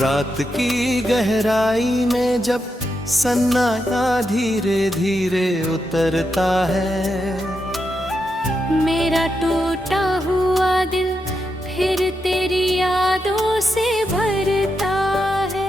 रात की गहराई में जब सन्नाटा धीरे धीरे उतरता है, मेरा टूटा हुआ दिल फिर तेरी यादों से भरता है।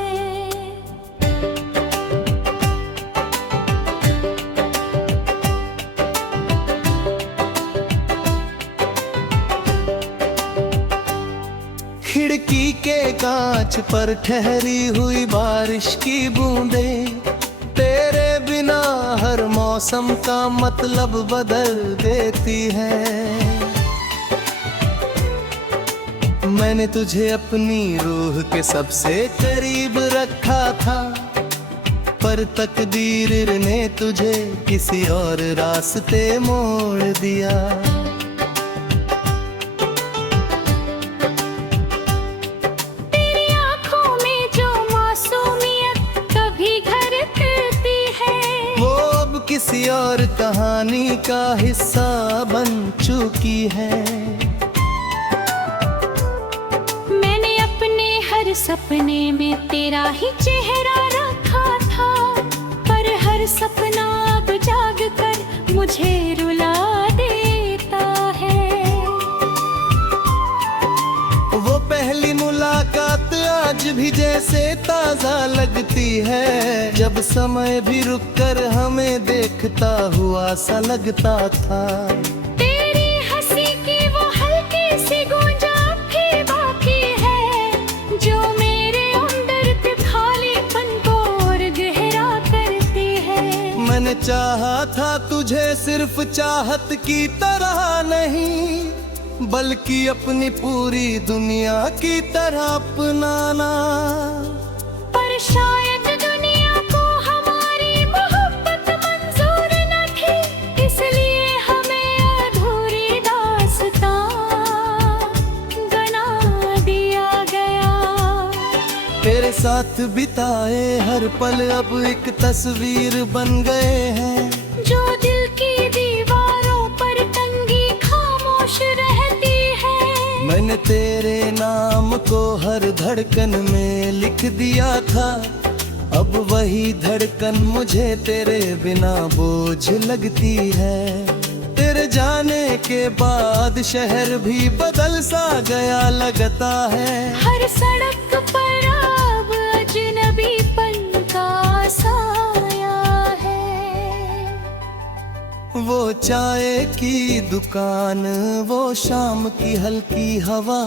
खिड़की के कांच पर ठहरी हुई बारिश की बूंदें तेरे बिना हर मौसम का मतलब बदल देती है। मैंने तुझे अपनी रूह के सबसे करीब रखा था, पर तकदीर ने तुझे किसी और रास्ते मोड़ दिया। किसी और कहानी का हिस्सा बन चुकी है। मैंने अपने हर सपने में तेरा ही चेहरा रखा था, पर हर सपना अब जाग कर मुझे रुला देता है। वो पहली मुलाकात आज भी जैसे ताजा लगती है, जब समय भी रुक कर हमें देखता हुआ सा लगता था। तेरी हंसी की वो हल्की सी गूंज भी बाकी है, जो मेरे अंदर के खालीपन को और गहरा करती है। मैंने चाहा था तुझे सिर्फ चाहत की तरह नहीं, बल्कि अपनी पूरी दुनिया की तरह अपनाना। पर शायद दुनिया को हमारी मोहब्बत मंजूर न थी, इसलिए हमें अधूरी दास्तां बना दिया गया। तेरे साथ बिताए हर पल अब एक तस्वीर बन गए हैं, जो दिल की दीवारों पर टंगी खामोश रहती है। मैंने तेरे नाम को हर धड़कन में लिख दिया था, अब वही धड़कन मुझे तेरे बिना बोझ लगती है। तेरे जाने के बाद शहर भी बदल सा गया लगता है। हर सड़क पर अब अजनबीपन का साया है। वो चाय की दुकान, वो शाम की हल्की हवा,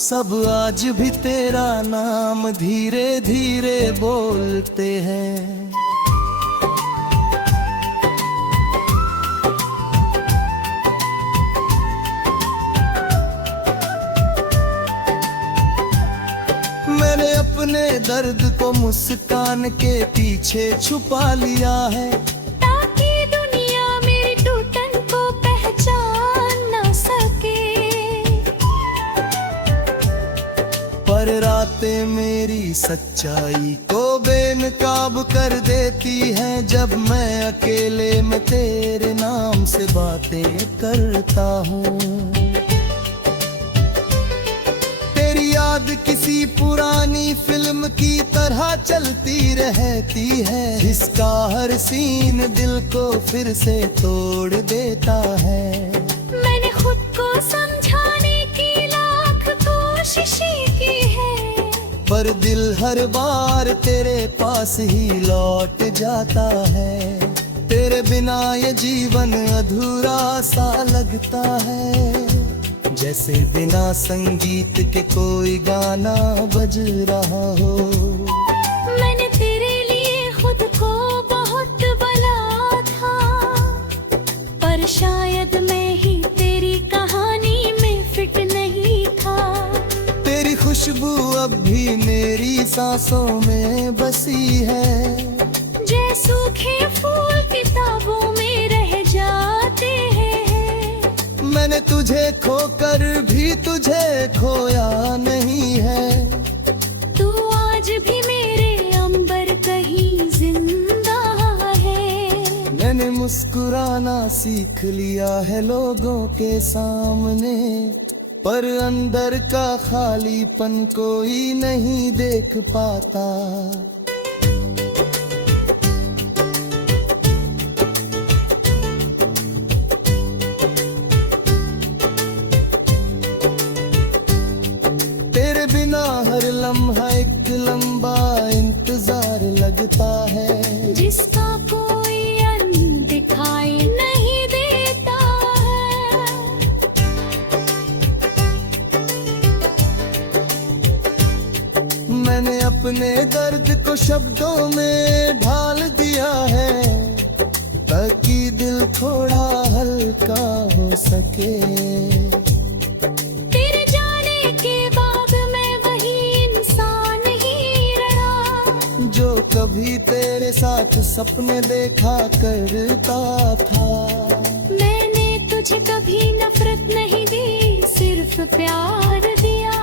सब आज भी तेरा नाम धीरे धीरे बोलते हैं। मैंने अपने दर्द को मुस्कान के पीछे छुपा लिया है, ताकि दुनिया मेरी टूटन को पहचान न सके। पर रातें मेरी सच्चाई को बेनकाब कर देती हैं, जब मैं अकेले में तेरे नाम से बातें करता हूँ। तेरी याद किसी पुरानी फिल्म की तरह चलती रहती है, जिसका हर सीन दिल को फिर से तोड़ देता है। मैंने खुद को समझाने की लाख कोशिशें की है, पर दिल हर बार तेरे पास ही लौट जाता है। तेरे बिना ये जीवन अधूरा सा लगता है, जैसे बिना संगीत के कोई गाना बज रहा हो। मैंने तेरे लिए खुद को बहुत बला था, पर शायद मैं ही तेरी कहानी में फिट नहीं था। तेरी खुशबू अब भी मेरी सांसों में बसी है, जैसे सूखे फूल किताबों में रह जाते हैं। मैंने तुझे खोकर भी तुझे खोया नहीं है, तू आज भी मेरे अंबर कहीं जिंदा है। मैंने मुस्कुराना सीख लिया है लोगों के सामने, पर अंदर का खालीपन कोई नहीं देख पाता। तेरे बिना हर लम्हा एक लंबा इंतजार लगता है, जिसका कोई अंत दिखाई नहीं देता है। मैंने अपने दर्द को शब्दों में ढाल दिया है, ताकि दिल थोड़ा हल्का हो सके। तेरे जाने के बाद मैं वही इंसान ही रहा, जो कभी तेरे साथ सपने देखा करता था। मैंने तुझे कभी नफरत नहीं दी, सिर्फ प्यार दिया।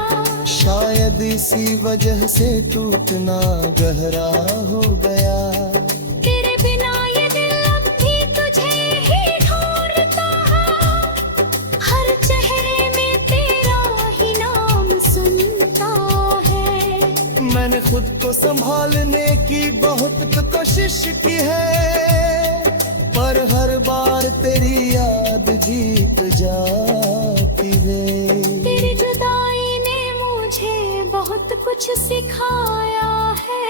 शायद इसी वजह से टूटना गहरा हो गया। तेरे बिना ये दिल अब भी तुझे ही ढूंढता है, हर चेहरे में तेरा ही नाम सुनता है। मैंने खुद को संभालने की बहुत कोशिश की है, पर हर बार तेरी याद जीत जाती है। तेरी जुदाई ने मुझे बहुत कुछ सिखाया है,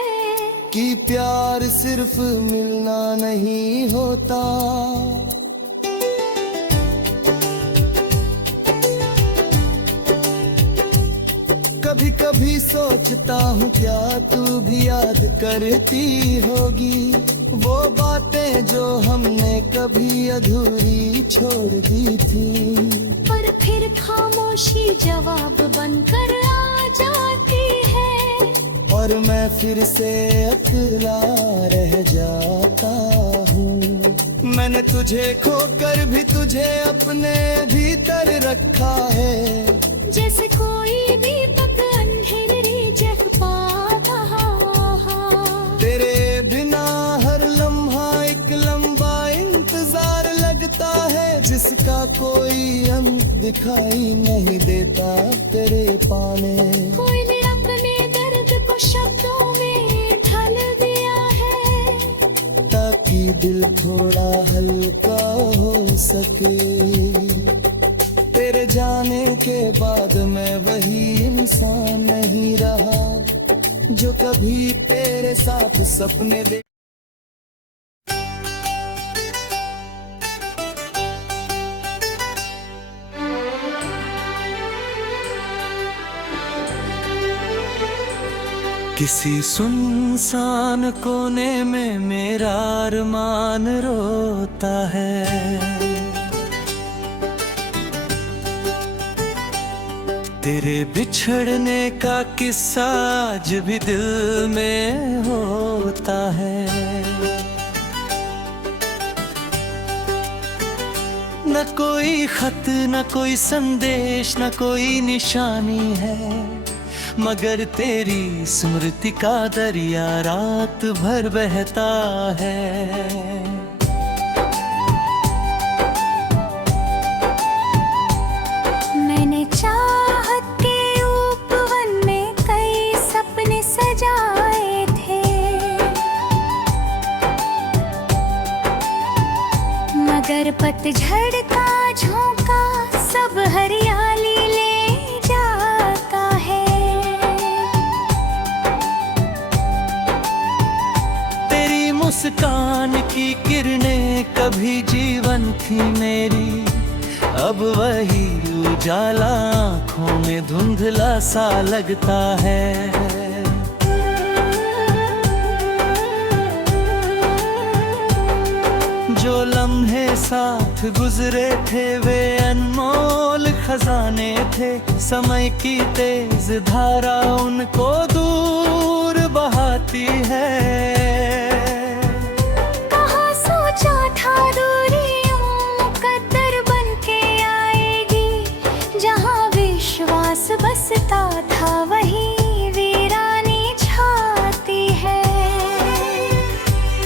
कि प्यार सिर्फ मिलना नहीं होता। कभी कभी सोचता हूँ क्या तू भी याद करती होगी, वो बातें जो हमने कभी अधूरी छोड़ दी थी। पर फिर खामोशी जवाब बनकर आ जाती है, और मैं फिर से अकेला रह जाता हूँ। मैंने तुझे खोकर भी तुझे अपने भीतर रखा है, जैसे कोई दीपक अंधेरे जग पाता। तेरे बिना हर लम्हा एक लंबा इंतजार लगता है, जिसका कोई अंत दिखाई नहीं देता तेरे पाने। कोई ने अपने दर्द को शब्दों में ढाल दिया है, ताकि दिल थोड़ा हल्का हो सके। तेरे जाने के बाद मैं वही इंसान नहीं रहा, जो कभी तेरे साथ सपने दे। किसी सुनसान कोने में मेरा अरमान रोता है, तेरे बिछड़ने का किस्सा आज भी दिल में होता है। न कोई खत न कोई संदेश न कोई निशानी है, मगर तेरी स्मृति का दरिया रात भर बहता है। मैंने चाहत के उपवन में कई सपने सजाए थे, मगर पतझड़ का झोंका सब हरियाली ले जाता है। तेरी मुस्कान की किरणें कभी जीवन थी मेरी, अब वही उजाला आँखों में धुंधला सा लगता है। जो लम्हे साथ गुजरे थे वे अनमोल खजाने थे, समय की तेज धारा उनको दूर बहाती है। कहाँ सोचा था दूरियों मुकद्दर बनके आएगी, जहाँ विश्वास बसता था वही वीरानी छाती है।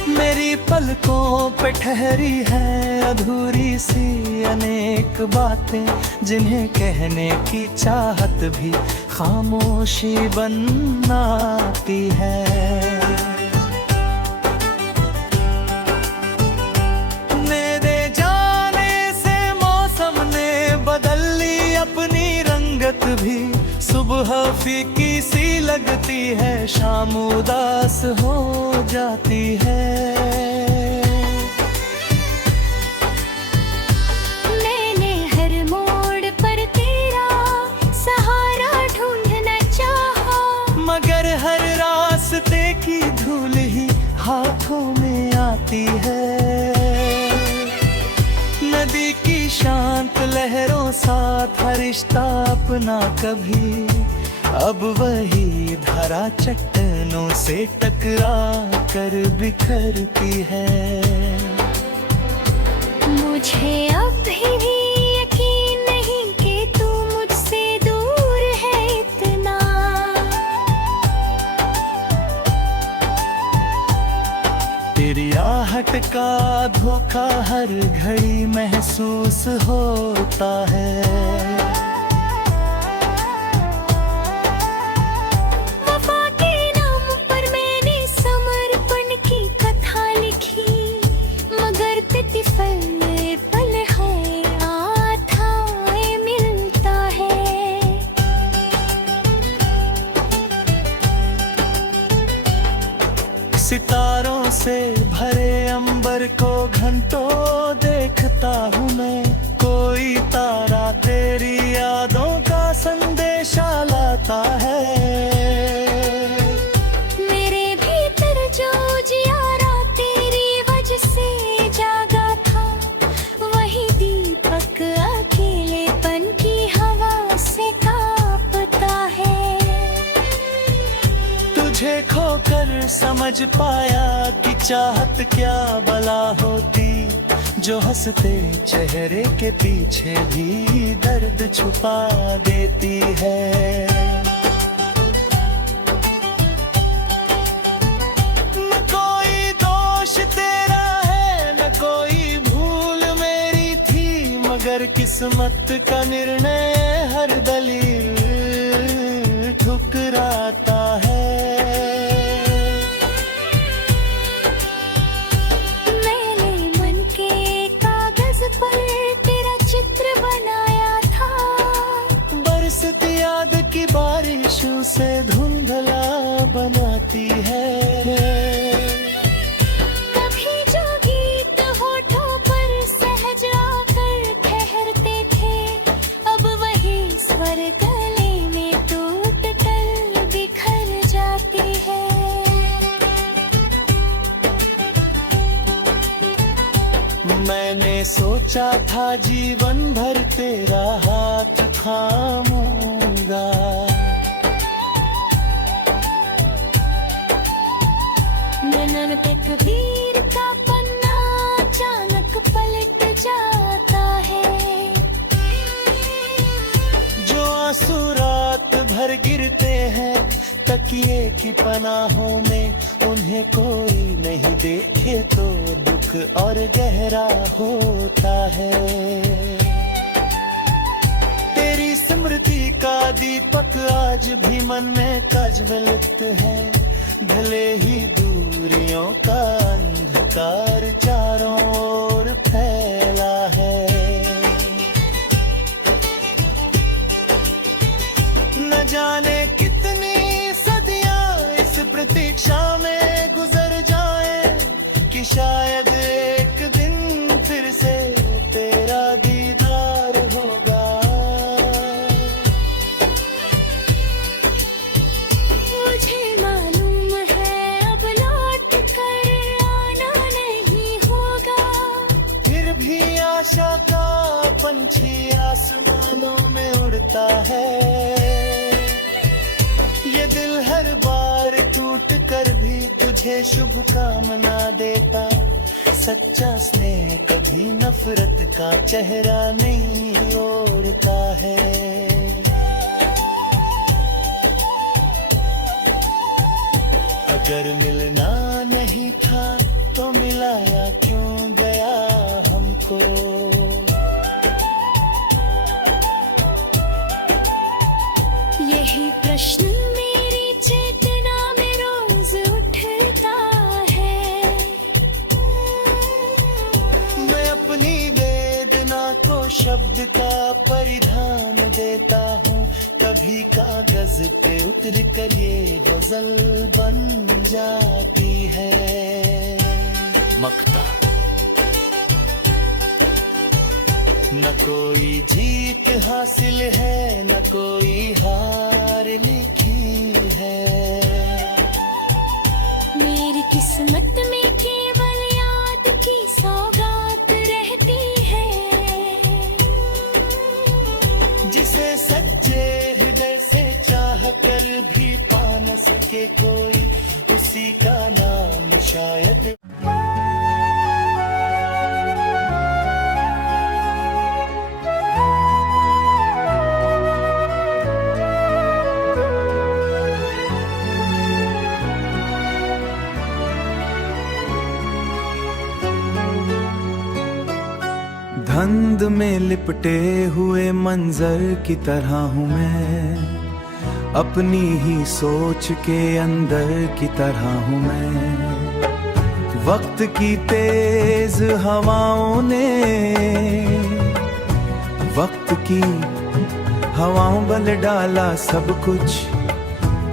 मेरी पलकों पे ठहरी है अधूरी सी अनेक बातें, जिन्हें कहने की चाहत भी खामोशी बनाती है। मेरे जाने से मौसम ने बदल ली अपनी रंगत भी, सुबह फीकी सी लगती है, शाम उदास हो जाती है। मैंने हर मोड़ पर तेरा सहारा ढूंढना चाहा, मगर हर रास्ते की धूल ही हाथों में आती है। नदी की शांत लहरों साथ हर रिश्ता अपना कभी, अब वही धारा चट्टानों से टकरा कर बिखरती है। मुझे अब भी यकीन नहीं कि तू मुझसे दूर है इतना। तेरी आहट का धोखा हर घड़ी महसूस होता है। वफा के नाम पर मैंने समर्पण की कथा लिखी, मगर प्रतिफल पल है आथाए मिलता है। सितारों से भरे अंबर को घंटों देखता हूँ मैं, कोई तारा तेरी यादों का संदेशा लाता है। मेरे भीतर जो जियारा तेरी वजह से जागा था, वही दीपक अकेलेपन की हवा से कांपता है। तुझे खोकर समझ पाया कि चाहत क्या भला होती, जो हंसते चेहरे के पीछे भी दर्द छुपा देती है। न कोई दोष तेरा है न कोई भूल मेरी थी, मगर किस्मत का निर्णय हर दलील ठुकराता है। तेरा चित्र बनाया था, बरसती याद की बारिशों से धुंधला बनाती है। कभी जो गीत होठों पर सहज आकर ठहरते थे, अब वही स्वर गले में टूट कर बिखर जाती है। मैंने सोचा था जीवन भर तेरा हाथ थामूंगा, नैनन पे कबीर का पन्ना अचानक पलट जाता है। जो आंसू रात भर गिरते हैं तकिए की पनाहों में, उन्हें कोई नहीं देखे तो दुख और गहरा होता है। तेरी स्मृति का दीपक आज भी मन में प्रज्वलित है, भले ही दूरियों का अंधकार चारों ओर फैला है। न जाने कितनी सदियां इस प्रतीक्षा में गुजर जाए, कि शायद एक दिन फिर से तेरा दीदार होगा। मुझे मालूम है अब लौट कर आना नहीं होगा, फिर भी आशा का पंछी आसमानों में उड़ता है। ये दिल हर बार टूट कर भी तुझे शुभकामना देता, सच्चा स्नेह कभी नफरत का चेहरा नहीं ओढ़ता है। अगर मिलना नहीं था तो मिलाया क्यों गया हमको। यही प्रश्न मेरी चेतना में रोज उठता है। मैं अपनी वेदना को शब्द का परिधान देता हूँ, कभी कागज पे उतर कर ये गजल बन जाती है। मक्ता न कोई जीत हासिल है, न कोई हार लिखी है। मेरी किस्मत में केवल याद की सौगात रहती है। जिसे सच्चे हृदय से चाह कर भी पा न सके कोई, उसी का नाम शायद। धुंध में लिपटे हुए मंजर की तरह हूँ मैं, अपनी ही सोच के अंदर की तरह हूँ मैं। वक्त की तेज हवाओं ने, वक्त की हवाओं बल डाला सब कुछ,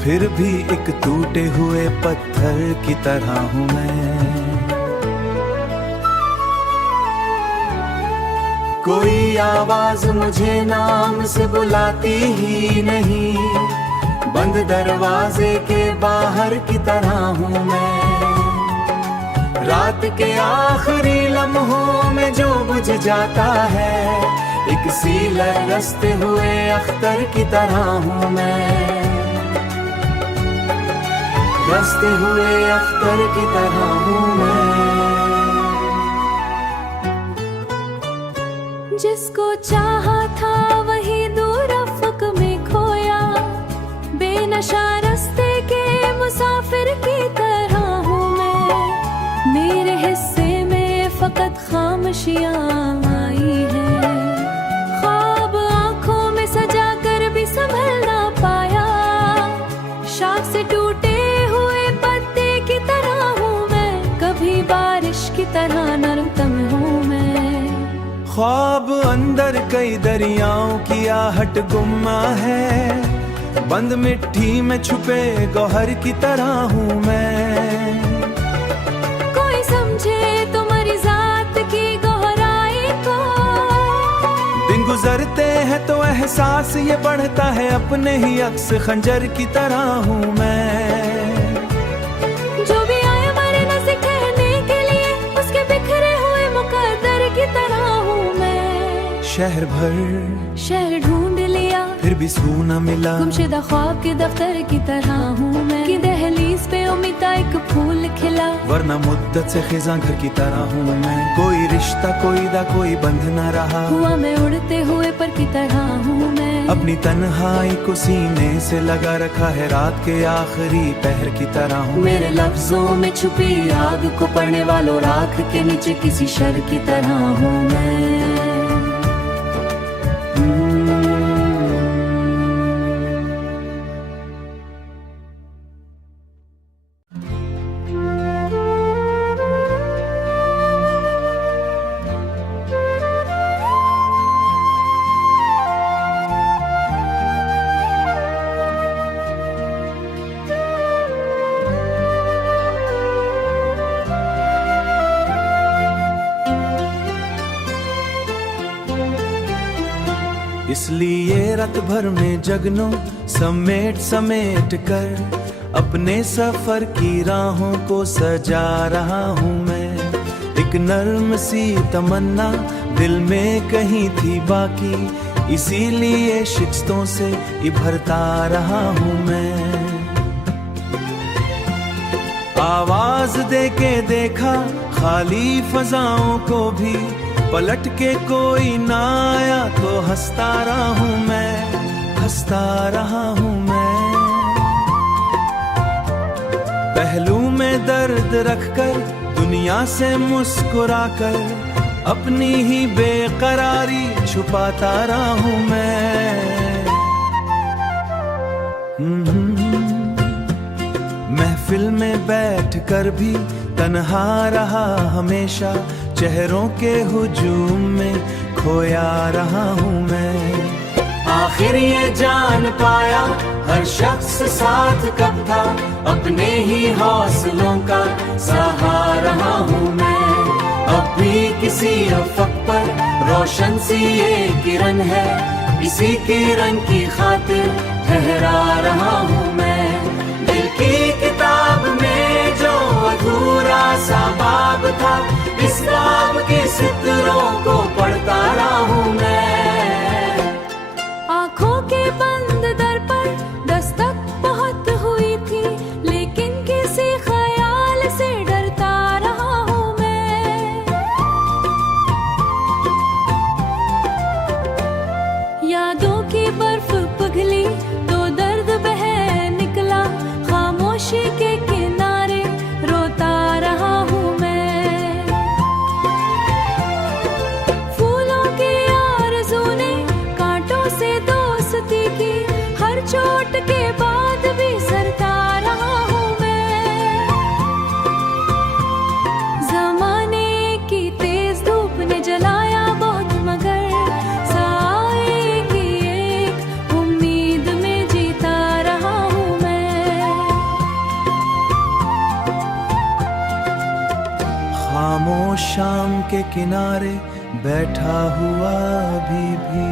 फिर भी एक टूटे हुए पत्थर की तरह हूँ मैं। कोई आवाज मुझे नाम से बुलाती ही नहीं, बंद दरवाजे के बाहर की तरह हूँ मैं। रात के आखिरी लम्हों में जो बुझ जाता है, एक सीला रसते हुए अख्तर की तरह हूँ मैं। रसते हुए अख्तर की तरह हूँ मैं। जिसको चाहा था वही दूर अफ़क़ में खोया, बेनशा रास्ते के मुसाफिर की तरह हूँ मैं। मेरे हिस्से में फकत खामोशियाँ आई हैं, ख्वाब आँखों में सजा कर भी संभल ना पाया। शाख से टूटे हुए पत्ते की तरह हूँ मैं, कभी बारिश की तरह नरम हूँ मैं। ख्वाब अंदर कई दरियाओं की आहट गुम्मा है, बंद मिट्टी में छुपे गौहर की तरह हूँ मैं। कोई समझे तुम्हारी जात की गहराई को, दिन गुजरते हैं तो एहसास ये बढ़ता है, अपने ही अक्स खंजर की तरह हूँ मैं। जो भी आए मरे न सिखाने के लिए, उसके बिखरे हुए मुकद्दर की तरह हूँ मैं। शहर ढूंढ लिया फिर भी सूना मिला, गुमशुदा ख्वाब के दफ्तर की तरह हूँ मैं। कि दहलीज पे उम्मीद का एक फूल खिला, वरना मुद्दत से खिज़ां घर की तरह हूँ मैं। कोई रिश्ता कोई दा कोई बंध न रहा, हुआ मैं उड़ते हुए पर की तरह हूँ मैं। अपनी तन्हाई को सीने से लगा रखा है, रात के आखिरी पहर की तरह हूँ। मेरे लफ्जों में छुपी आग को पढ़ने वालों, राख के नीचे किसी शर की तरह हूँ मैं। इसलिए रात भर में जगनों समेट समेट कर, अपने सफर की राहों को सजा रहा हूँ मैं। एक नर्म सी तमन्ना दिल में कहीं थी बाकी, इसीलिए शिकस्तों से इभरता रहा हूँ मैं। आवाज दे के देखा खाली फजाओं को भी, पलट के कोई ना आया तो हंसता रहा हूँ मैं, हंसता रहा हूँ मैं। पहलू में दर्द रखकर दुनिया से मुस्कुराकर अपनी ही बेकरारी छुपाता रहा हूं मैं। महफिल में बैठ कर भी तन्हा रहा हमेशा, चेहरों के हुजूम में खोया रहा हूं मैं। आखिर ये जान पाया हर शख्स साथ कब था, अपने ही हौसलों का सहारा हूं मैं। अब भी किसी अफक पर रोशन सी ये किरण है, इसी किरण की खातिर ठहरा रहा हूं मैं। दिल की किताब में जो अधूरा सा बाब था, इस बाब के सितरों को पढ़ता रहा हूं मैं। आँखों के बंद दर पर दस्तक बहुत हुई थी, लेकिन किसी ख्याल से डरता रहा हूँ मैं। यादों की बर्फ पिघली तो दर्द बह निकला, खामोशी के किनारे रोता रहा हूँ मैं। फूलों की आरज़ू ने कांटों से दोस्ती की, हर चोट के बाद भी सरता रहा हूँ मैं। ज़माने की तेज धूप ने जलाया बहुत, मगर साए की एक उम्मीद में जीता रहा हूँ मैं। खामोश शाम के किनारे बैठा हुआ अभी भी